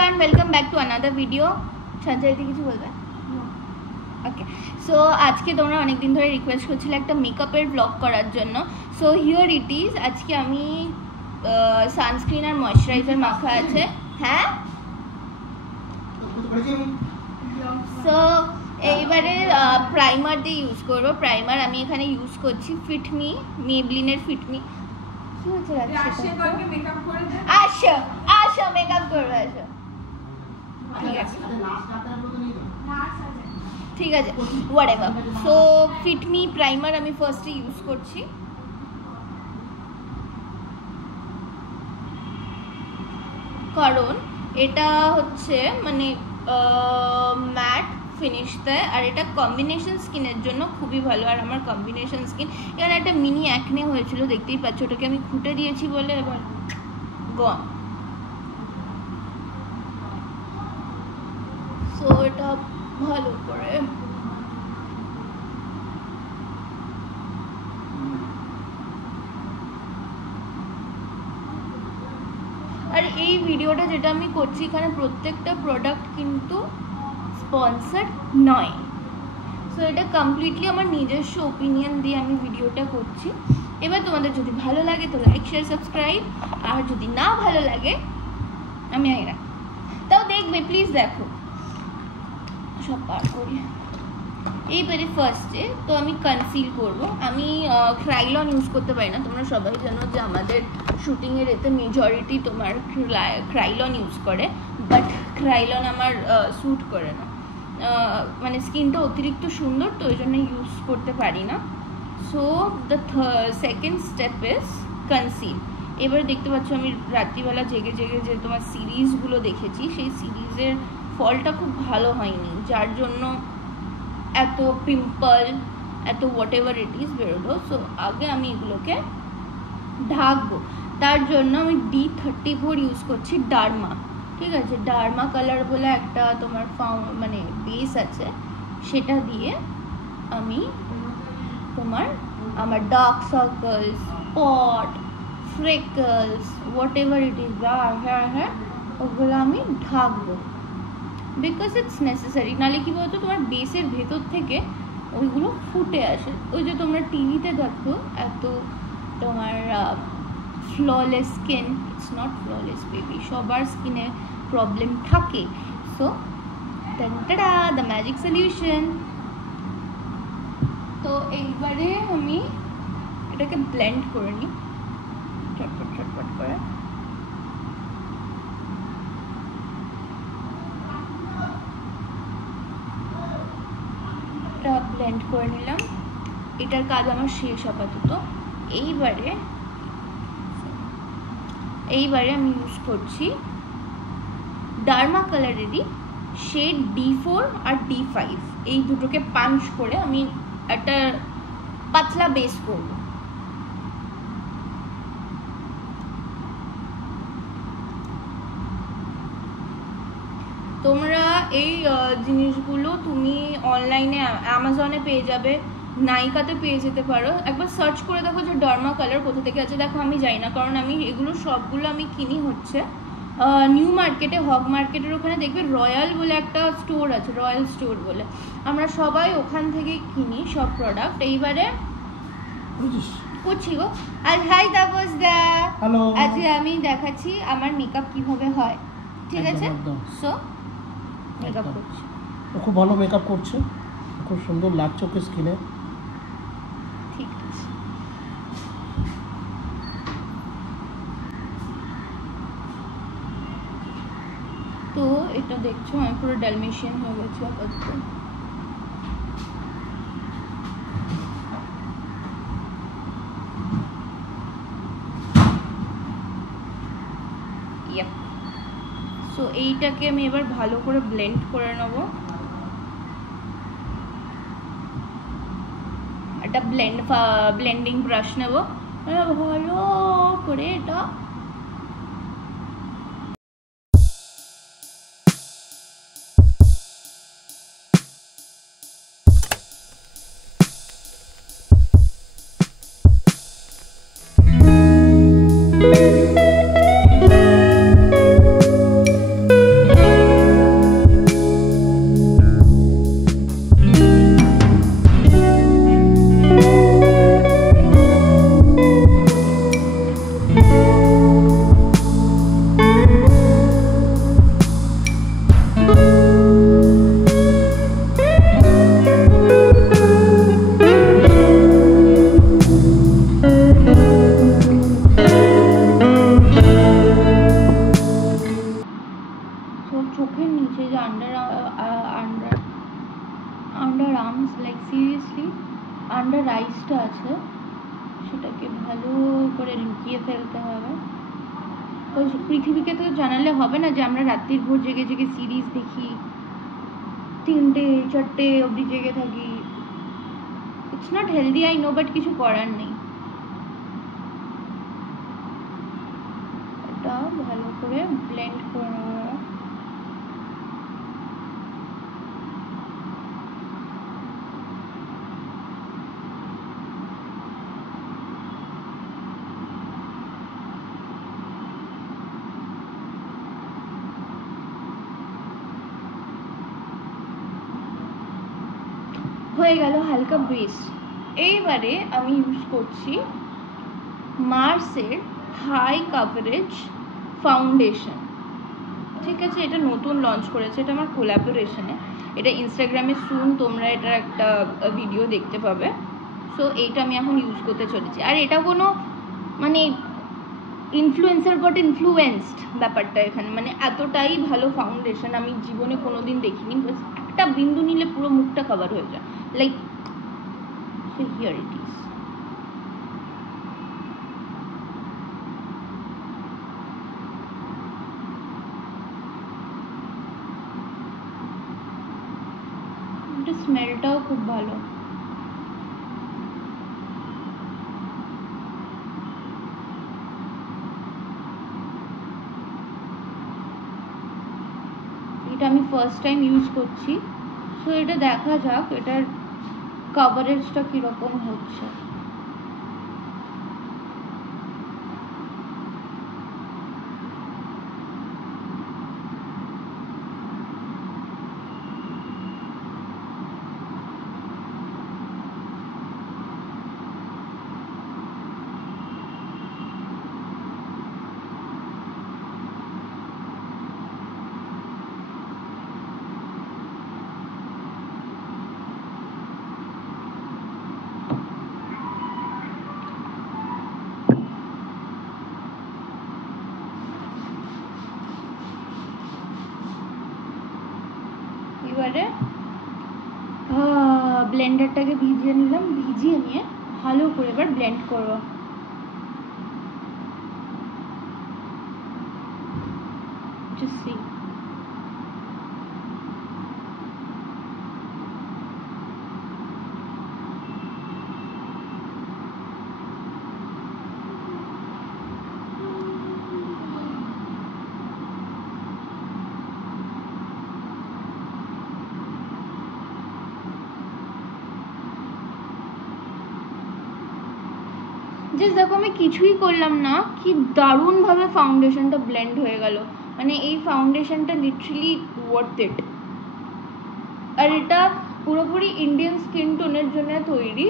everyone, welcome back to another video. Sanjay দি কিছু বলবে? ওকে, so আজকে তোমরা অনেক দিন ধরে রিকোয়েস্ট করছিলে একটা মেকআপের ব্লগ করার জন্য। So here it is. আজকে আমি সানস্ক্রিন আর ময়শ্চারাইজার মাখা আছে। হ্যাঁ, সো এইবারে প্রাইমার দিয়ে ইউজ করবো। প্রাইমার আমি এখানে ইউজ করছি ফিটমি, মেবলিনের ফিটমি। কি হচ্ছে? আসো মেকআপ করবে, আসো। ঠিক আছে, হোয়াটএভার। সো ফিটমি প্রাইমার আমি ফার্স্টে ইউজ করছি। কারণ এটা হচ্ছে মানে ম্যাট ফিনিশ দেয়, আর এটা কম্বিনেশন স্কিনের জন্য খুবই ভালো। আর আমার কম্বিনেশন স্কিন, এখানে একটা মিনি অ্যাকনে হয়েছিল, দেখতেই পাচ্ছ। ওটাকে আমি খুঁটে দিয়েছি বলে এবার গন। সো এটা ভালো করে আর এই ভিডিওটা যেটা আমি করছি, এখানে প্রত্যেকটা প্রোডাক্ট কিন্তু স্পন্সর্ড নয়। সো এটা কমপ্লিটলি আমার নিজস্ব ওপিনিয়ন দিয়ে আমি ভিডিওটা করছি। এবার তোমাদের যদি ভালো লাগে তো লাইক শেয়ার সাবস্ক্রাইব, আর যদি না ভালো লাগে আমি না, তাও দেখবে, প্লিজ দেখো। সব পার করি। এইবারে ফার্স্টে তো আমি কনসিল করব। আমি ক্রাইলন ইউজ করতে পারি না, তোমরা সবাই জানো যে আমাদের শুটিংয়ের এতে মেজরিটি তোমার ক্রাইলন ইউজ করে, বাট ক্রাইলন আমার স্যুট করে না। মানে স্কিনটা অতিরিক্ত সুন্দর, তো ওই জন্য ইউজ করতে পারি না। So the second step is conceal. এবার দেখতে পাচ্ছ আমি রাত্রিবেলা জেগে জেগে যে তোমার সিরিজগুলো দেখেছি, সেই সিরিজের ফলটা খুব ভালো হয়নি, যার জন্য এত পিম্পল, এত হোয়াট এভার ইট ইজ বেরোলো। সো আগে আমি এগুলোকে ঢাকবো। তার জন্য আমি D34 ইউজ করছি, ডার্মা। ঠিক আছে, ডার্মা কালার বলে একটা তোমার মানে বেস আছে, সেটা দিয়ে আমি আমার dark circles, spot, freckles, whatever it is, হ্যাঁ ওগুলো আমি ঢাকবো, বিকজ ইটস নেসেসারি। নাহলে কি বলতো, তোমার বেসের ভেতর থেকে ওইগুলো ফুটে আসে। ওই যে তোমরা টিভিতে দেখো এত তোমার flawless skin, it's not flawless baby, সবার স্কিনে প্রবলেম থাকে। So tata, the magic solution. তো এইবারে আমি এটাকে ব্লেন্ড করে নিই চটপট করে। ব্লেন্ড করে নিলাম, এটার কাজ আমার শেষ আপাতত। এইবারে আমি ইউজ করছি ডার্মা কালারেরই শেড D4 আর D5, এই দুটোকে পাঞ্চ করে আমি একটা পাতলা বেস করব। তোমরা এই জিনিসগুলো তুমি অনলাইনে অ্যামাজনে পেয়ে যাবে, নাইকাতে পেয়ে যেতে পারো। একবার সার্চ করে দেখো যে ডার্মা কালার কোথা থেকে আছে। দেখো আমি যাই না, কারণ আমি এগুলো সবগুলো আমি কিনি হচ্ছে নিউ মার্কেটে, হব মার্কেটের ওখানে দেখবে রয়্যাল বলে একটা স্টোর আছে, রয়্যাল স্টোর বলে। আমরা সবাই ওখান থেকেই কিনি সব প্রোডাক্ট। এইবারে করছি গো আজ। হাই তাপস দা, আজকে আমি দেখাচ্ছি আমার মেকআপ কিভাবে হয়। ঠিক আছে, সো মেকআপ করছি। ও খুব ভালো মেকআপ করছে, খুব সুন্দর লাগছে ওকে স্কিনে। ঠিক আছে, তো এটা দেখছো আমি পুরো ডালমেশিয়ান হয়ে গেছি আপাতত। সো এইটাকে আমি এবার ভালো করে ব্লেন্ড করে নেব। একটা ব্লেন্ডিং ব্রাশ নেব, ভালো করে এটা বলছে যে under underarms, like seriously under আইসটা আছে সেটাকে ভালো করে লুকিয়ে ফেলতে হবে। তো পৃথিবীকে তো জানালে হবে না যে আমরা রাত্রির ভোর জেগে জেগে সিরিজ দেখি, 3টে 4টে অবধি জেগে থাকি। It's not healthy, I know, but কিছু করার নেই। এটা ভালো করে ব্লেন্ড করে নেবো। হয়ে গেল হালকা বেস। এইবারে আমি ইউজ করছি মার্সের হাই কাভারেজ ফাউন্ডেশন। ঠিক আছে, এটা নতুন লঞ্চ করেছে, এটা আমার কোলাবোরেশনে, এটা ইনস্টাগ্রামে সুন তোমরা এটার একটা ভিডিও দেখতে পাবে। সো এইটা আমি এখন ইউজ করতে চলেছি। আর এটা কোনো মানে ইনফ্লুয়েন্সার গট ইনফ্লুয়েন্সড ব্যাপারটা এখানে, মানে এতটাই ভালো ফাউন্ডেশন আমি জীবনে কোনোদিন দেখিনি। বাস একটা বিন্দু নিলে পুরো মুখটা কভার হয়ে যায়, like so here it is. এটা স্মেলটাও খুব ভালো। এটা আমি ফার্স্ট টাইম ইউজ করছি, সো এটা দেখা যাক এটার কভারেজটা কীরকম হচ্ছে। এবারে ব্লেন্ডারটাকে ভিজিয়ে নিলাম, ভিজিয়ে নিয়ে ভালো করে এবার ব্লেন্ড করবো। Just see. জাস্ট দেখো আমি কিছুই করলাম না, কি দারুণভাবে ফাউন্ডেশনটা ব্লেন্ড হয়ে গেল। মানে এই ফাউন্ডেশনটা লিটারালি ওয়ার্থ ইট। আর এটা পুরোপুরি ইন্ডিয়ান স্কিন টোনের জন্য তৈরি।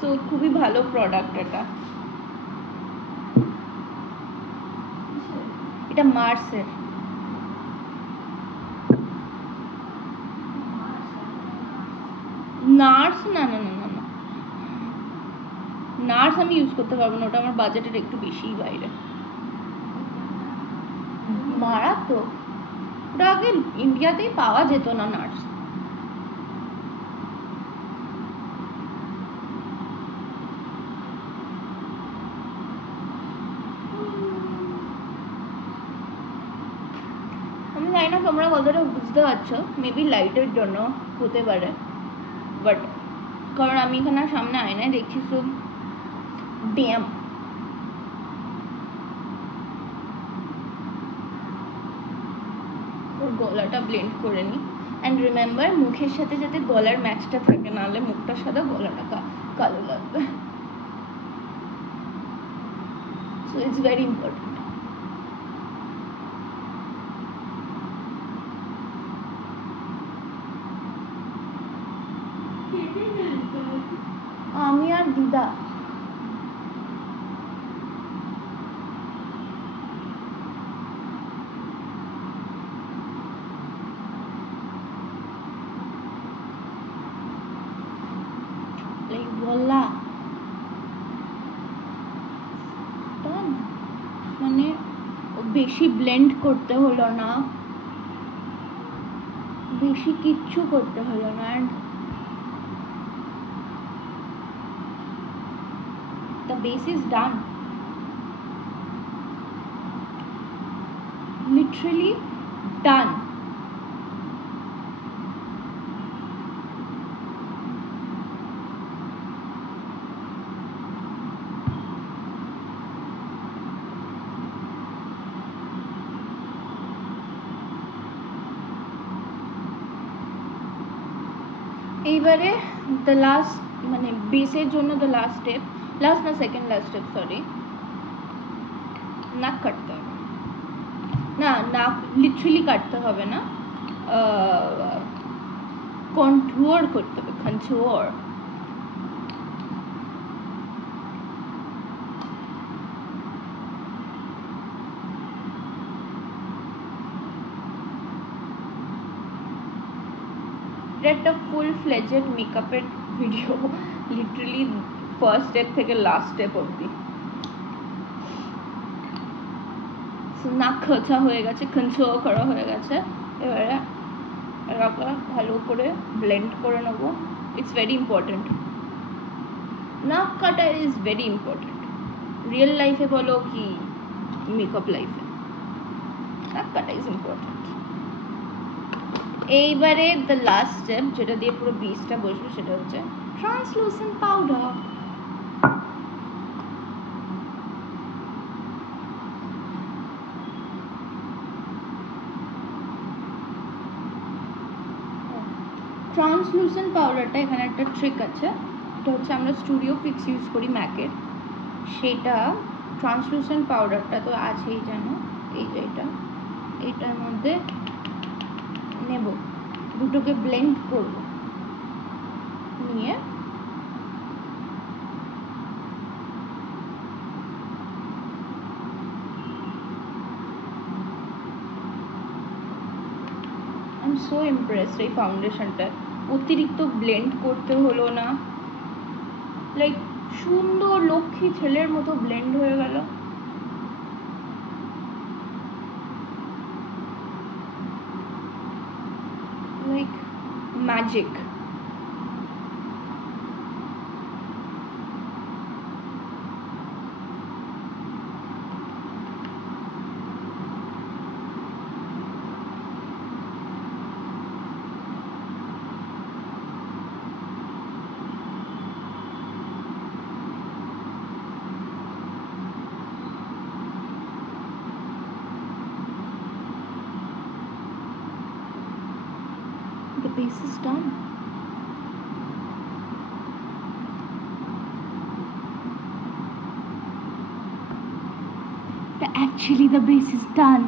তো খুবই ভালো প্রোডাক্ট এটা। এটা মার্সের। নার্স না না না না না, নার্স আমি ইউজ করতে পারবো না, ওটা আমার বাজেটের একটু বেশিই বাইরে। মারাত্মক, ওটা আগে ইন্ডিয়াতেই পাওয়া যেত না নার্স। আমি জানি না তোমরা কতটা বুঝতে পারছো, মেবি লাইটের জন্য হতে পারে, বাট কারণ আমি এখানে সামনে আয়নায় দেখছি, সো ড্যাম। ওর গলাটা ব্লেন্ড করে নিই। অ্যান্ড রিমেম্বার, মুখের সাথে যাতে গলার ম্যাচটা থাকে, নাহলে মুখটা সাদা গলাটা কালো লাগবে। So it's very important. আমি আর দিদা লাইক বললা বেশি ব্লেন্ড করতে হলো না, বেশি কিচ্ছু করতে হলো না, and the base is done, literally done. এইবারে দ্য লাস্ট মানে বেসের জন্য দ্য লাস্ট স্টেপ, লাস্ট না সেকেন্ড লাস্ট স্টেপ সরি, নাক কাটতে হবে না, নাক লিটারালি কাটতে হবে না, কন্ট্যুর করতে হবে, কন্ট্যুর। একটা ফুল ফ্লেজেড মেকআপের ভিডিও, লিটারালি ফার্স্ট স্টেপ থেকে লাস্ট স্টেপ অবধি। নাক খোঁচা হয়ে গেছে, কন্ট্যুর করা হয়ে গেছে, এবারে এটাকে ভালো করে ব্লেন্ড করে নেবো। ইটস ভেরি ইম্পর্টেন্ট, নাক কাটা ইজ ভেরি ইম্পর্টেন্ট, রিয়েল লাইফে বলো কি মেকআপ লাইফে, নাক কাটা ইজ ইম্পর্টেন্ট। এইবারে দ্য লাস্ট স্টেপ যেটা দিয়ে পুরো বেসটা বসবে সেটা হচ্ছে ট্রান্সলুসেন্ট পাউডার। ট্রান্সলুসেন্ট পাউডারটা এখানে একটা ট্রিক আছে, এটা হচ্ছে আমরা স্টুডিও ফিক্স ইউজ করি ম্যাকের, সেটা ট্রান্সলুসেন্ট পাউডারটা তো আছেই জানো, এই যে এইটার মধ্যে নেব, দুটোকে ব্লেন্ড করব, নিয়ে আই এম সো ইমপ্রেসড এই ফাউন্ডেশনটা, অতিরিক্ত ব্লেন্ড করতে হলো না, লাইক সুন্দর লক্ষ্মী ছেলের মতো ব্লেন্ড হয়ে গেল। Like magic. The base is done. Actually the base is done.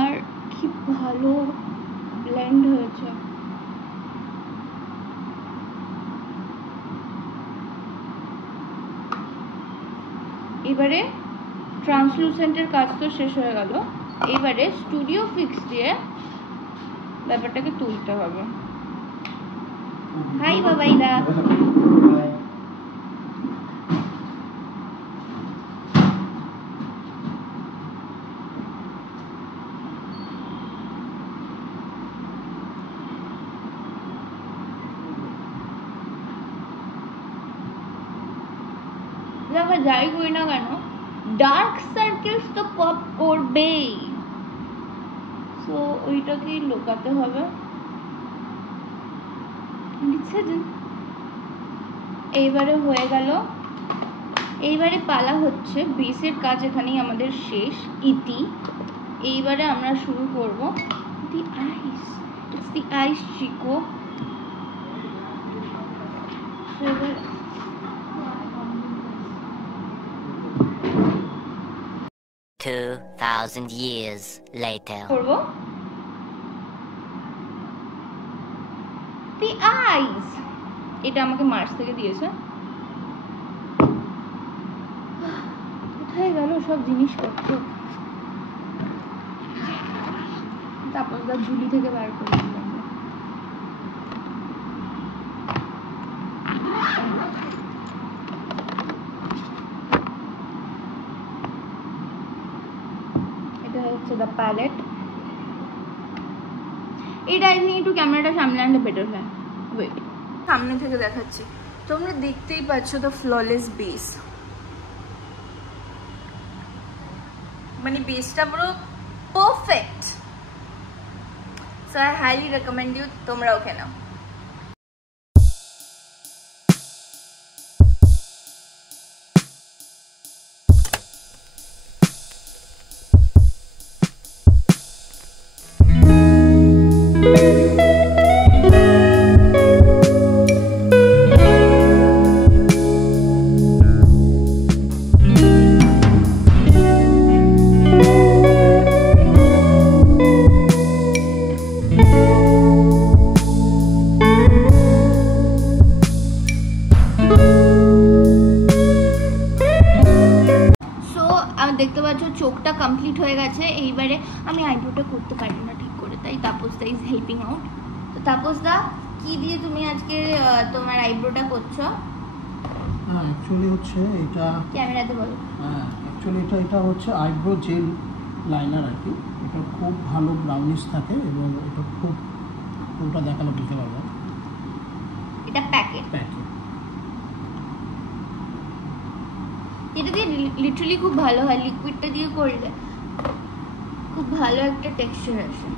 আর কি ভালো ব্লেন্ড হয়েছে। এবারে ট্রান্সলুসেন্টের কাজ তো শেষ হয়ে গেল, এবারে স্টুডিও ফিক্স দিয়ে ব্যাপারটাকে তুলতে হবে। হাই বাবাইদা, আমরা যাই করি না কেন ডার্ক সার্কেলস তো পপ করবেই, সো ওইটাকেই লুকাতে হবে। এইবারে হয়ে গেল, এইবারে পালা হচ্ছে বেসের কাজ এখানেই আমাদের শেষ ইতি। এইবারে আমরা শুরু করব দি আইস, ইটস দি আইস চিকো। এবার 2000 years later. করব দি আইস, এটা আমাকে মার্চ থেকে দিয়েছে। কোথায় গেল সব জিনিসপত্র, তারপর ঝুলি থেকে বার করে দিলাম। The palette. এটা নিয়ে একটু ক্যামেরাটা সামনে আনলে বেটার হয়। ওয়েট, সামনে থেকে দেখাচ্ছি। তোমরা দেখতেই পাচ্ছ দ্য ফ্ললেস বেস, মানে বেসটা পুরো perfect. So I highly recommend you, তোমরাও কেনো। দেখতে পাচ্ছ চোখটা কমপ্লিট হয়ে গেছে। এইবারে আমি আইব্রোটা করতে পারি না ঠিক করে, তাই তাপস দা ইজ হেল্পিং আউট। তো তাপস দা, কি দিয়ে তুমি আজকে তোমার আইব্রোটা করছো? হ্যাঁ, অ্যাকচুয়ালি হচ্ছে এটা, ক্যামেরাতে বলো। হ্যাঁ অ্যাকচুয়ালি এটা হচ্ছে আইব্রো জেল লাইনার আর কি। এটা খুব ভালো ব্রাউনিশ থাকে এবং এটা খুব, ওটা দেখালে বুঝতে পারবো। এটা প্যাকেট, এটা দিয়ে লিটারালি খুব ভালো হয়। লিকুইডটা দিয়ে করলে খুব ভালো একটা টেক্সচার আসে।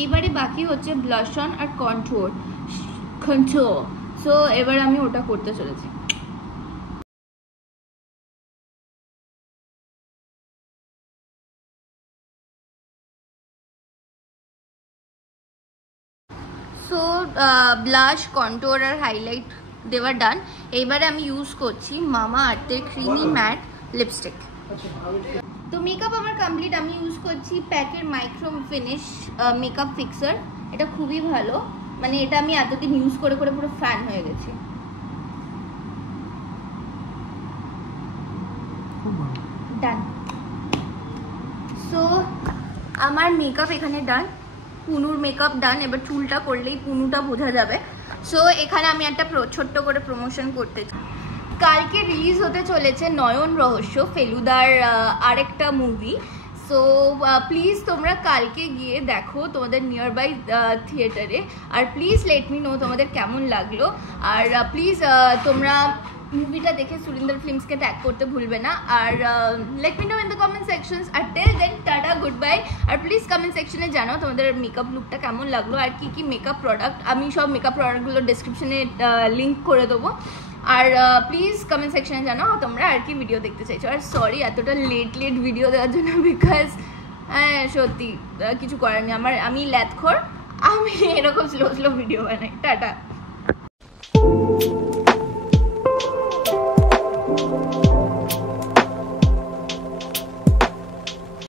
এইবারে বাকি হচ্ছে ব্লাশ অন আর কন্ট্রোর। সো এবার আমি ওটা করতে চলেছি। সো ব্লাশ, কন্ট্রোর আর হাইলাইট দেওয়া ডান। এইবারে আমি ইউজ করছি মামা আর্থের ক্রিমি ম্যাট লিপস্টিক। তো মেকআপ আমার কমপ্লিট। আমি ইউজ করছি প্যাকের মাইক্রো ফিনিশ মেকআপ ফিক্সার। এটা খুবই ভালো, মানে এটা আমি এতদিন ইউজ করে করে পুরো ফ্যান হয়ে গেছি। ডান। সো আমার মেকআপ এখানে ডান, পুনুর মেকআপ ডান। এবার চুলটা করলেই পুনুটা বোঝা যাবে। সো এখানে আমি একটা ছোট্ট করে প্রমোশন করতে চাই। কালকে রিলিজ হতে চলেছে নয়ন রহস্য, ফেলুদার আরেকটা মুভি। সো প্লিজ তোমরা কালকে গিয়ে দেখো তোমাদের নিয়ার বাই থিয়েটারে। আর প্লিজ লেট মি নো তোমাদের কেমন লাগলো। আর প্লিজ তোমরা মুভিটা দেখে সুরিন্দর ফিল্মসকে ট্যাগ করতে ভুলবে না। আর let me know in the comment sections. আর till then tata, good bye. আর প্লিজ কমেন্ট সেকশনে জানাও তোমাদের মেকআপ লুকটা কেমন লাগলো আর কি কি মেকআপ প্রোডাক্ট। আমি সব মেকআপ প্রোডাক্টগুলো ডিসক্রিপশনে লিঙ্ক করে দেবো। আর প্লিজ কমেন্ট সেকশনে জানাও তোমরা আর কি ভিডিও দেখতে চাইছো। আর সরি এতটা লেট ভিডিও দেওয়ার জন্য, বিকজ হ্যাঁ সত্যি কিছু করার নেই। আমি ল্যাথখোর, আমি এরকম স্লো ভিডিও বানাই। টাটা।